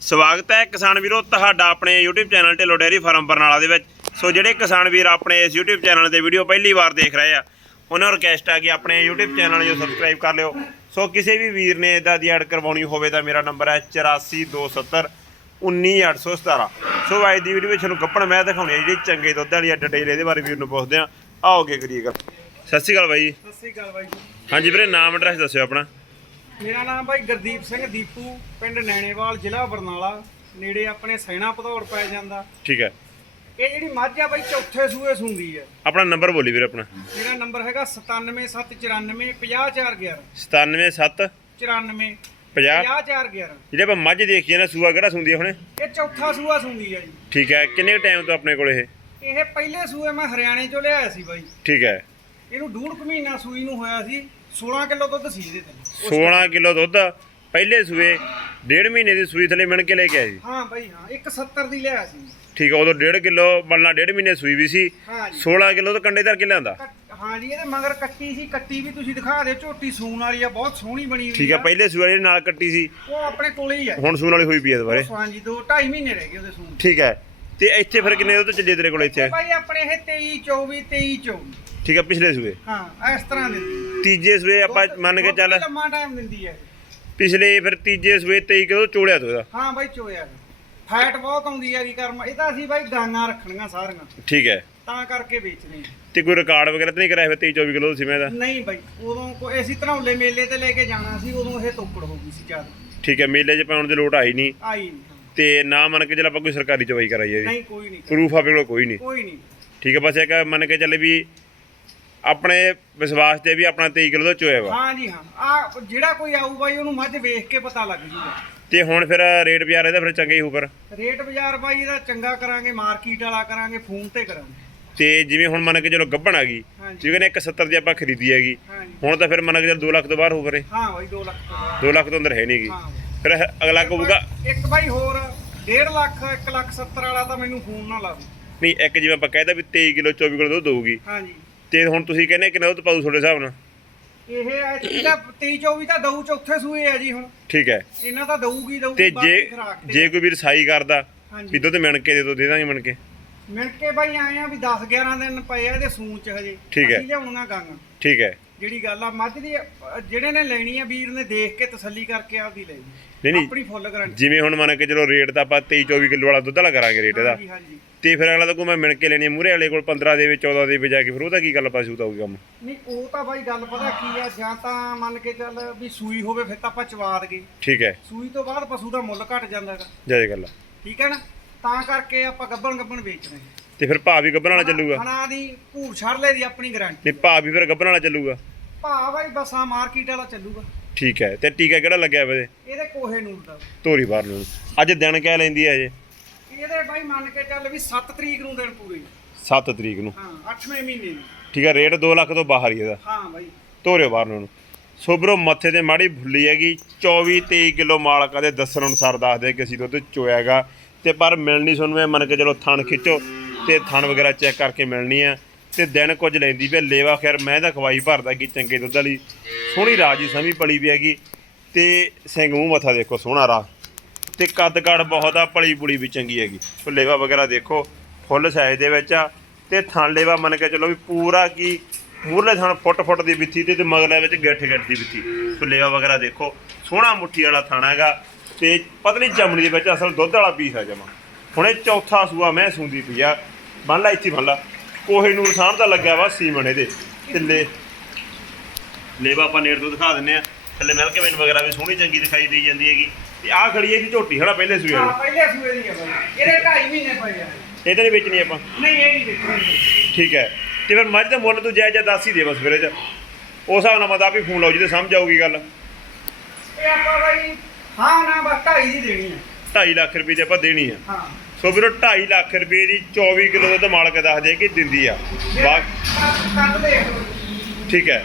ਸਵਾਗਤ ਹੈ ਕਿਸਾਨ ਵੀਰੋ ਤੁਹਾਡਾ ਆਪਣੇ YouTube channel Dhillon dairy farm Barnala ਦੇ ਵਿੱਚ। ਸੋ ਜਿਹੜੇ ਕਿਸਾਨ ਵੀਰ ਆਪਣੇ ਇਸ YouTube ਚੈਨਲ ਤੇ ਵੀਡੀਓ ਪਹਿਲੀ ਵਾਰ ਦੇਖ ਰਹੇ ਆ ਉਹਨਾਂ ਨੂੰ ਰਿਕਵੈਸਟ ਆ ਕਿ ਆਪਣੇ YouTube ਚੈਨਲ ਨੂੰ ਸਬਸਕ੍ਰਾਈਬ ਕਰ ਲਿਓ। ਸੋ ਕਿਸੇ ਵੀ ਵੀਰ ਨੇ ਇਦਾਂ ਦੀ ਐਡ ਕਰਵਾਉਣੀ ਹੋਵੇ ਤਾਂ ਮੇਰਾ ਨੰਬਰ ਹੈ 84270 19817 ਸੋ ਅੱਜ ਦੀ ਵੀਡੀਓ ਵਿੱਚ ਤੁਹਾਨੂੰ ਗੱਪਣ ਮੈਂ ਦਿਖਾਉਣੀ ਹੈ ਜਿਹੜੀ ਚੰਗੇ ਦੁੱਧ ਵਾਲੀ ਡਿਟੇਲ ਇਹਦੇ ਬਾਰੇ ਵੀਰ ਨੂੰ ਪੁੱਛਦੇ ਆ। ਆਓਗੇ ਕਰੀਏ ਗੱਲ। ਸਤਿ ਸ਼੍ਰੀ ਅਕਾਲ ਬਾਈ। ਸਤਿ ਸ੍ਰੀ ਅਕਾਲ ਬਾਈ ਹਾਂਜੀ ਵੀਰੇ ਨਾਮ ਐਡਰੈਸ ਦੱਸਿਓ ਆਪਣਾ। ਮੇਰਾ ਨਾਮ ਬਾਈ ਗੁਰਦੀਪ ਸਿੰਘ ਦੀਪੂ ਪਿੰਡ ਨੈਣੇਵਾਲ ਜ਼ਿਲ੍ਹਾ ਬਰਨਾਲਾ। ਨੇੜੇ ਆਪਣੇ ਸੈਣਾ ਭਦੌੜ ਪੈ ਜਾਂਦਾ। ਠੀਕ ਹੈ। ਇਹ ਜਿਹੜੀ ਮੱਝ ਆ ਬਾਈ ਚੌਥੇ ਸੂਏ ਸੁੰਦੀ ਆ ਆਪਣਾ ਨੰਬਰ ਬੋਲੀ ਵੀਰੇ ਆਪਣਾ। ਮੇਰਾ ਨੰਬਰ ਹੈਗਾ 97794 50711 977 94 50 50411 ਜਿਹੜੇ ਆਪਾਂ ਮੱਝ ਦੇਖੀਏ ਨਾ ਸੂਆ ਕਿਹੜਾ ਸੁੰਦੀ ਹੁਣੇ? ਇਹ ਚੌਥਾ ਸੂਆ ਸੁੰਦੀ ਆ ਜੀ। ਠੀਕ ਹੈ ਕਿੰਨੇ ਟਾਈਮ ਤੋਂ ਆਪਣੇ ਕੋਲ ਇਹ? ਇਹ ਪਹਿਲੇ ਸੂਏ ਮੈਂ ਹਰਿਆਣੇ ਚੋਂ ਲਿਆਇਆ ਸੀ ਬਾਈ। ਠੀਕ ਹੈ। ਇਹਨੂੰ ਡੂਢ ਕੁ ਮਹੀਨਾ ਸੂਈ ਨੂੰ ਹੋਇਆ ਸੀ 16 ਕਿਲੋ ਦੁੱਧ ਸੀ ਇਹਦੇ ਤੇ। 16 ਕਿਲੋ ਦੁੱਧ ਪਹਿਲੇ ਸੂਏ ਡੇਢ ਮਹੀਨੇ ਦੀ ਸੂਈ ਥਲੇ ਮਿਣ ਕੇ ਲੈ ਕੇ ਆਏ ਸੀ। ਹਾਂ ਬਾਈ ਹਾਂ 170 ਦੀ ਲਿਆਇਆ ਸੀ। ਠੀਕ ਹੈ ਉਦੋਂ ਡੇਢ ਕਿਲੋ ਬਣਨਾ ਡੇਢ ਮਹੀਨੇ ਸੂਈ ਵੀ ਸੀ। ਹਾਂ ਜੀ। 16 ਕਿਲੋ ਤੋਂ ਕੰਡੇ ਧਰ ਕੇ ਲਿਆਂਦਾ। ਹਾਂ ਜੀ ਇਹਦੇ ਮਗਰ ਕੱਟੀ ਸੀ ਕੱਟੀ ਵੀ ਤੁਸੀਂ ਦਿਖਾ ਦਿਓ ਝੋਟੀ ਸੂਣ ਵਾਲੀ ਆ ਬਹੁਤ ਸੋਹਣੀ ਬਣੀ ਹੋਈ ਠੀਕ ਹੈ ਆ। ਪਹਿਲੇ ਸੂਏ ਜਿਹੜੀ ਨਾਲ ਕੱਟੀ ਸੀ। ਉਹ ਆਪਣੇ ਕੋਲੇ ਹੀ ਆ। ਹੁਣ ਸੂਣ ਵਾਲੀ ਹੋਈ ਪਈ ਹੈ ਦੁਬਾਰੇ। ਹਾਂ ਜੀ ਦੋ ਢਾਈ ਮਹੀਨੇ ਰਹਿ ਗਏ ਉਹਦੇ ਸੂਣ। ਠੀਕ ਹੈ ਤੇ ਇੱਥੇ ਫਿਰ ਕਿੰਨੇ ਦੁੱਧ ਚੱਲੇ ਤੇਰੇ ਕੋਲ ਇੱਥੇ? ਭਾਈ ਆਪਣੇ ਇਹ 23 24 23 24 ਠੀਕ ਹੈ ਪਿਛਲੇ ਸੂਏ? ਹਾਂ ਇਸ ਤਰ੍ਹਾਂ ਦਿੰਦੀ ਤੀਜੇ ਸੂਏ ਆਪਾਂ ਮੰਨ ਕੇ ਚੱਲ ਲੰਮਾ ਟਾਈਮ ਦਿੰਦੀ ਹੈ। ਪਿਛਲੇ ਫਿਰ ਤੀਜੇ ਸੂਏ 23 ਕਿਲੋ ਚੋਲਿਆ ਤੋ ਇਹਦਾ? ਹਾਂ ਬਾਈ ਚੋਇਆ ਫੈਟ ਬਹੁਤ ਆਉਂਦੀ ਹੈਗੀ ਕਰਮ। ਇਹ ਤਾਂ ਅਸੀਂ ਬਾਈ ਗਾਂਆਂ ਰੱਖਣੀਆਂ ਸਾਰੀਆਂ। ਠੀਕ ਹੈ। ਤਾਂ ਕਰਕੇ ਵੇਚਦੇ। ਤੇ ਕੋਈ ਰਿਕਾਰਡ ਵਗੈਰਾ ਤਾਂ ਨਹੀਂ ਕਰਾਇਆ ਫਿਰ 23 24 ਕਿਲੋ ਸਿਮੇ ਦਾ ਨਹੀਂ ਬਾਈ ਉਦੋਂ ਕੋਈ ਅਸੀਂ ਧਨੌਲੇ ਮੇਲੇ ਤੇ ਲੈ ਕੇ ਜਾਣਾ ਸੀ ਉਦੋਂ ਇਹ ਤੋਕੜ ਹੋ ਗਈ ਸੀ ਜ਼ਿਆਦਾ। ਠੀਕ ਹੈ ਮੇਲੇ 'ਚ ਪਾਉਣ ਦੀ ਲੋਟ ਆਈ ਨਹੀਂ। ਆਈ ਨਹੀਂ। ਤੇ ਨਾ ਮੰਨ ਕੇ ਚੱਲ ਆਪਾਂ ਕੋਈ ਸਰਕਾਰੀ ਚਵਾਈ ਕਰਾਈ ਹੈ ਜੀ। ਨਹੀਂ ਕੋਈ ਨਹੀਂ। ਪ੍ਰੂਫ ਆਪਣੇ ਕੋਲ ਕੋਈ ਨਹੀਂ। ਕੋਈ ਨਹੀਂ। ਠੀਕ ਹੈ ਬਸ ਇੱਕ ਮੰਨ ਕੇ ਚੱਲੇ ਵੀ ਆਪਣੇ ਵਿਸ਼ਵਾਸ ਤੇ ਵੀ ਆਪਣਾ 23 ਕਿਲੋ ਦਾ ਚੋਇਆ ਵਾ। ਹਾਂ ਜੀ ਹਾਂ। ਆ ਜਿਹੜਾ ਕੋਈ ਆਊ ਬਾਈ ਉਹਨੂੰ ਮੱਝ ਵੇਖ ਕੇ ਪਤਾ ਲੱਗ ਜੂਗਾ। ਤੇ ਹੁਣ ਫਿਰ ਰੇਟ ਬਾਜ਼ਾਰ ਇਹਦਾ ਫਿਰ ਚੰਗਾ ਹੀ ਹੋਊ ਫਿਰ ਰੇਟ ਬਾਜ਼ਾਰ ਬਾਈ ਇਹਦਾ ਚੰਗਾ ਕਰਾਂਗੇ ਮਾਰਕੀਟ ਵਾਲਾ ਕਰਾਂਗੇ ਫੋਨ ਤੇ ਕਰਾਂਗੇ। ਤੇ ਜਿਵੇਂ ਹੁਣ ਮੰਨ ਕੇ ਚਲੋ ਗੱਭਣ ਆ ਗਈ ਹਾਂਜੀ। ਜਿਵੇਂ ਨੇ 170 ਦੀ ਆਪਾਂ ਖਰੀਦੀ ਹੈਗੀ। ਹਾਂ ਜੀ। ਹੁਣ ਤਾਂ ਫਿਰ ਮੰਨ ਕੇ ਚੱਲ 2 ਲੱਖ ਤੋਂ ਬਾਹਰ ਫਿਰ ਇਹ। ਹਾਂ ਬਾਈ 2 ਲੱਖ ਤੋਂ ਬਾਅਦ। 2 ਲੱਖ ਤੋਂ ਅੰਦਰ ਹੈ ਨਹੀਂਗੀ ਹਾਂ ਫਿਰ ਅਗਲਾ ਕਹੂਗਾ ਇੱਕ ਬਾਈ ਹੋਰ 1.5 ਲੱਖ 1 ਲੱਖ 70 ਵਾਲਾ ਤਾਂ ਮੈਨੂੰ ਫੋਨ ਨਾ ਲਾਵੇ ਨਹੀਂ ਇੱਕ ਜਿਵੇਂ ਆਪਾਂ ਕਹਿਦਾ ਵੀ 23 ਕਿਲੋ 24 ਕਿਲੋ ਦੁੱਧ ਦਊਗੀ। ਹਾਂ ਜੀ ਤੇ ਹੁਣ ਤੁਸੀਂ ਕਹਿੰਦੇ ਕਿੰਨਾ ਦੁੱਧ ਪਾਊ ਤੁਹਾਡੇ ਹਿਸਾਬ ਨਾਲ? ਇਹ ਇਹਦਾ 23 24 ਤਾਂ ਦਊ ਚੌਥੇ ਸੂਏ ਆ ਜੀ ਹੁਣ। ਠੀਕ ਹੈ। ਇਹਨਾਂ ਤਾਂ ਦਊਗੀ ਦਊਗੀ ਤੇ ਜੇ ਜੇ ਕੋਈ ਵੀ ਰਸਾਈ ਕਰਦਾ ਵੀ ਹਾਂਜੀ ਦੁੱਧ ਮਿਣ ਕੇ ਦੇ ਦੋ ਦੇ ਦਾਂਗੇ ਮਿਣ ਕੇ। ਮਿਲ ਕੇ ਬਾਈ ਆਏ ਆ ਵੀ 10 11 ਦਿਨ ਪਏ ਆ ਇਹਦੇ ਸੂਣ ਚ ਹਜੇ। ਠੀਕ ਹੈ। ਅਸੀਂ ਲਿਆਉਣੀਆਂ ਗਾਂਗਾ। ਠੀਕ ਹੈ। ਜਿਹੜੀ ਗੱਲ ਆ ਮੱਝ ਦੀ ਅ, ਜਿਹੜੇ ਨੇ ਲੈਣੀ ਆ ਵੀਰ ਨੇ ਦੇਖ ਕੇ ਤਸੱਲੀ ਕਰਕੇ ਆਪਦੀ ਲੈ ਨਹੀਂ, ਜੀ ਨਹੀਂ। ਆਪਣੀ ਫੁੱਲ ਗਾਰੰਟੀ ਜਿਵੇਂ ਹੁਣ ਮੰਨ ਕੇ ਚਲੋ ਰੇਟ ਤਾਂ ਆਪਾਂ 23 24 ਕਿਲੋ ਵਾਲਾ ਦੁੱਧ ਵਾਲਾ ਕਰਾਂਗੇ ਰੇਟ ਇਹਦਾ। ਹਾਂਜੀ ਹਾਂਜੀ। ਤੇ ਫਿਰ ਅਗਲਾ ਤਾਂ ਕੋਈ ਮੈਂ ਮਿਣ ਕੇ ਲੈਣੀ ਮੂਰੇ ਵਾਲੇ ਕੋਲ 15 ਦੇ ਵਿੱਚ 14 ਦੇ ਵਿੱਚ ਜਾ ਕੇ ਫਿਰ ਉਹਦਾ ਕੀ ਗੱਲ ਪਾਸੂ ਤਾਂ ਹੋਊਗਾ ਕੰਮ? ਨਹੀਂ ਉਹ ਤਾਂ ਬਾਈ ਗੱਲ ਪਤਾ ਕੀ ਆ ਜਾਂ ਤਾਂ ਮੰਨ ਕੇ ਚੱਲ ਵੀ ਸੂਈ ਹੋਵੇ ਫਿਰ ਤਾਂ ਆਪਾਂ ਚਵਾ ਦਗੇ ਠੀਕ ਹੈ। ਸੂਈ ਤੋਂ ਬਾਅਦ ਪਸ਼ੂ ਦਾ ਮੁੱਲ ਘਟ ਜਾਂਦਾ ਹੈਗਾ। ਜੈ ਗੱਲ ਆ। ਠੀਕ ਹੈ ਨਾ? ਤਾਂ ਕਰਕੇ ਆਪਾਂ ਗੱਬਣ ਗੱਬਣ ਵੇਚਦੇ ਹਾਂ। ਤੇ ਫਿਰ ਭਾਅ ਵੀ ਗੱਭਣ ਵਾਲਾ ਚੱਲੂਗਾ। ਹਣਾ ਦੀ ਭੂਰ ਛੜ ਲੈ ਦੀ ਆਪਣੀ ਗਾਰੰਟੀ ਨਹੀਂ ਭਾਅ ਵੀ ਫਿਰ ਗੱਭਣ ਵਾਲਾ ਚੱਲੂਗਾ। ਭਾ ਬਾਈ ਬਸਾਂ ਮਾਰਕੀਟ ਵਾਲਾ ਚੱਲੂਗਾ। ਠੀਕ ਹੈ ਤੇ ਟੀਕਾ ਕਿਹੜਾ ਲੱਗਿਆ ਵੇ? ਇਹਦੇ ਕੋਹੇ ਨੂਰ ਦਾ ਧੋਰੀ ਬਾਹਰ ਨੂੰ। ਅੱਜ ਦਿਨ ਕਹਿ ਲੈਂਦੀ ਹੈ ਅਜੇ ਇਹਦੇ ਬਾਈ ਮੰਨ ਕੇ ਚੱਲ ਵੀ 7 ਤਰੀਕ ਨੂੰ ਦਿਨ ਪੂਰੇ। 7 ਤਰੀਕ ਨੂੰ। ਹਾਂ 8ਵੇਂ ਮਹੀਨੇ ਨੂੰ। ਠੀਕ ਹੈ ਰੇਟ 2 ਲੱਖ ਤੋਂ ਬਾਹਰ ਹੀ ਇਹਦਾ। ਹਾਂ ਬਾਈ। ਧੋਰਿਓ ਬਾਹਰ ਨੂੰ। ਸੋਬਰੋ ਮੱਥੇ ਤੇ ਮਾੜੀ ਭੁੱਲੀ ਹੈਗੀ। 24 23 ਕਿਲੋ ਮਾਲਕਾਂ ਦੇ ਦੱਸਣ ਅਨੁਸਾਰ ਦੱਸਦੇ ਕਿ ਅਸੀਂ ਦੁੱਧ ਚੋਇਆਗਾ। ਤੇ ਪਰ ਮਿਲਣੀ ਤੁਹਾਨੂੰ ਇਹ ਮੰਨ ਕੇ ਚਲੋ ਥਣ ਖਿੱਚੋ। ਤੇ ਥਣ ਵਗੈਰਾ ਚੈੱਕ ਕਰਕੇ ਮਿਲਣੀ ਆ ਤੇ ਦਿਨ ਕੁਝ ਲੈਂਦੀ ਵੀ ਲੇਵਾ ਖੈਰ, ਮੈਂ ਤਾਂ ਖਵਾਈ ਭਰਦਾ ਕਿ ਚੰਗੇ ਦੁੱਧ ਵਾਲੀ। ਸੋਹਣੀ ਰਾਜੀ ਸਮੀ ਪਲੀ ਵੀ ਹੈਗੀ। ਤੇ ਸਿੰਘ ਮੂੰਹ ਮੱਥਾ ਦੇਖੋ, ਸੋਹਣਾ ਰਾ ਤੇ ਕੱਦ ਕਾੜ ਬਹੁਤ ਆ, ਪਲੀ ਪੁਲੀ ਵੀ ਚੰਗੀ ਹੈਗੀ। ਸੋ ਲੇਵਾ ਵਗੈਰਾ ਦੇਖੋ, ਫੁੱਲ ਸਾਈਜ਼ ਦੇ ਵਿੱਚ ਆ। ਤੇ ਥਣ ਲੇਵਾ ਮੰਨ ਕੇ ਚਲੋ ਵੀ ਪੂਰਾ ਕੀ ਮੂਰਲੇ ਥਣ ਫੁੱਟ ਫੁੱਟ ਦੀ ਵਿੱਥੀ ਤੇ ਤੇ ਮਗਲੇ ਵਿੱਚ ਗਿੱਠ ਗਿੱਠ ਦੀ ਵਿੱਥੀ। ਸੋ ਲੇਵਾ ਵਗੈਰਾ ਦੇਖੋ, ਸੋਹਣਾ ਮੁੱਠੀ ਵਾਲਾ ਥਾਣਾ ਹੈਗਾ। ਤੇ ਪਤਲੀ ਚਮੜੀ ਦੇ ਵਿੱਚ ਅਸਲ ਦੁੱਧ ਵਾਲਾ ਪੀਸ ਆ ਜਮਾ। ਹੁਣ ਇਹ ਚੌਥਾ ਸੂਆ ਮੈਂ ਸੂੰਦੀ ਪਈ ਆ। ਬੰਨ ਲਾ ਇੱਥੇ ਬੰਨ ਲਾ। ਕੋਹੇ ਨੂਰ ਸਾਹਮ ਦਾ ਲੱਗਿਆ ਵਾ ਸੀਮਣ ਇਹਦੇ। ਤੇ ਲੈ ਲੇਵਾ ਆਪਾਂ ਨੇੜ ਤੋਂ ਦਿਖਾ ਦਿੰਨੇ ਆ। ਥੱਲੇ ਮਿਲ ਕੇ ਮੈਨੂੰ ਵਗੈਰਾ ਵੀ ਸੋਹਣੀ ਚੰਗੀ ਦਿਖਾਈ ਦੇਈ ਜਾਂਦੀ ਹੈਗੀ। ਤੇ ਆਹ ਖੜੀ ਹੈ ਇਹਦੀ ਝੋਟੀ ਹਣਾ ਪਹਿਲੇ ਸੂਏ ਹਾਂ ਵਾਲੀ ਪਹਿਲੇ ਸੂਏ ਦੀ ਬਾਈ। ਇਹਦੇ 2.5 ਮਹੀਨੇ ਪਏ ਆ। ਇਹ ਤਾਂ ਨਹੀਂ ਵੇਚਣੀ ਆਪਾਂ। ਨਹੀਂ ਇਹ ਨਹੀਂ ਦੇਖਣੀ ਠੀਕ ਹੈ। ਤੇ ਫਿਰ ਮੱਝ ਦਾ ਮੁੱਲ ਤੂੰ ਜਾਇਜ਼ ਜਾਂ ਦੱਸ ਹੀ ਦੇ ਬਸ ਫਿਰ ਇਹ ਚ। ਉਸ ਹਿਸਾਬ ਨਾਲ ਮਤਾ ਵੀ ਫੋਨ ਲਾਓ ਜਿਹਦੇ ਸਮਝ ਆਊਗੀ ਗੱਲ। ਇਹ ਆਪਾਂ ਬਾਈ ਹਾਂ ਨਾ ਬਸ 2.5 ਦੀ ਦੇਣੀ ਆ। 2.5 ਲੱਖ ਰੁਪਏ ਦੀ ਆਪਾਂ ਦੇਣੀ ਆ। ਹਾਂ। ਸੋ ਵੀਰੋ 2.5 ਲੱਖ ਰੁਪਏ ਦੀ 24 ਕਿਲੋ ਦੁੱਧ ਮਾਲਕ ਦੱਸਦੇ ਕਿ ਦਿੰਦੀ ਆ। ਠੀਕ ਹੈ।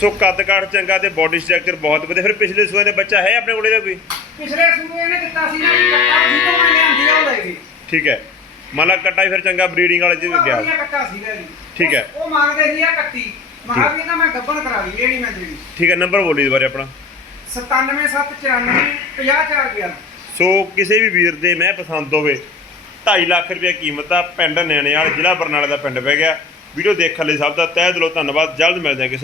ਸੋ ਕੱਦ ਕਾਠ ਚੰਗਾ ਤੇ ਬਾਡੀ ਸਟਰਕਚਰ ਬਹੁਤ ਵਧੀਆ। ਫਿਰ ਪਿਛਲੇ ਸੂਏ ਦੇ ਬੱਚਾ ਹੈ ਆਪਣੇ ਕੋਲੇ ਦਾ ਕੋਈ? ਪਿਛਲੇ ਸੂਏ ਇਹਨੇ ਦਿੱਤਾ ਸੀ ਨਾ ਕੱਟਾ ਜਿੱਦੋਂ ਮੈਂ ਲਿਆਂਦੀ ਆ ਉਹ ਲੈ ਗਈ ਠੀਕ ਹੈ। ਮੰਨ ਲਾ ਕੱਟਾ ਹੀ ਫਿਰ ਚੰਗਾ ਬਰੀਡਿੰਗ ਵਾਲੇ ਚ ਗਿਆ ਵਧੀਆ ਕੱਟਾ ਸੀਗਾ ਜੀ। ਠੀਕ ਹੈ। ਉਹ- ਮੰਗਦੇ ਸੀ ਆ ਕੱਟੀ। ਮਹਾ ਵੀ ਨਾ ਮੈਂ ਗੱਬਣ ਕਰਾ ਲਈ ਇਹ ਨਹੀਂ ਮੈਂ ਦੇਣੀ। ਠੀਕ ਹੈ ਨੰਬਰ ਬੋਲੀ ਦੁਬਾਰੇ ਆਪਣਾ। 97794 50411 ਸੋ ਕਿਸੇ ਵੀ ਵੀਰ ਦੇ ਮੈਂ ਪਸੰਦ ਹੋਵੇ 2.5 ਲੱਖ ਰੁਪਏ ਕੀਮਤ ਦਾ ਪਿੰਡ ਨੈਣੇਵਾਲ ਜ਼ਿਲ੍ਹਾ ਬਰਨਾਲੇ ਦਾ ਪਿੰਡ ਪੈ ਗਿਆ। ਵੀਡੀਓ ਦੇਖਣ ਲਈ ਸਭ ਦਾ ਤਹਿ ਦਿਲੋਂ ਧੰਨਵਾਦ, ਜਲਦ ਮਿਲਦੇ ਹਾਂ ਕਿਸੇ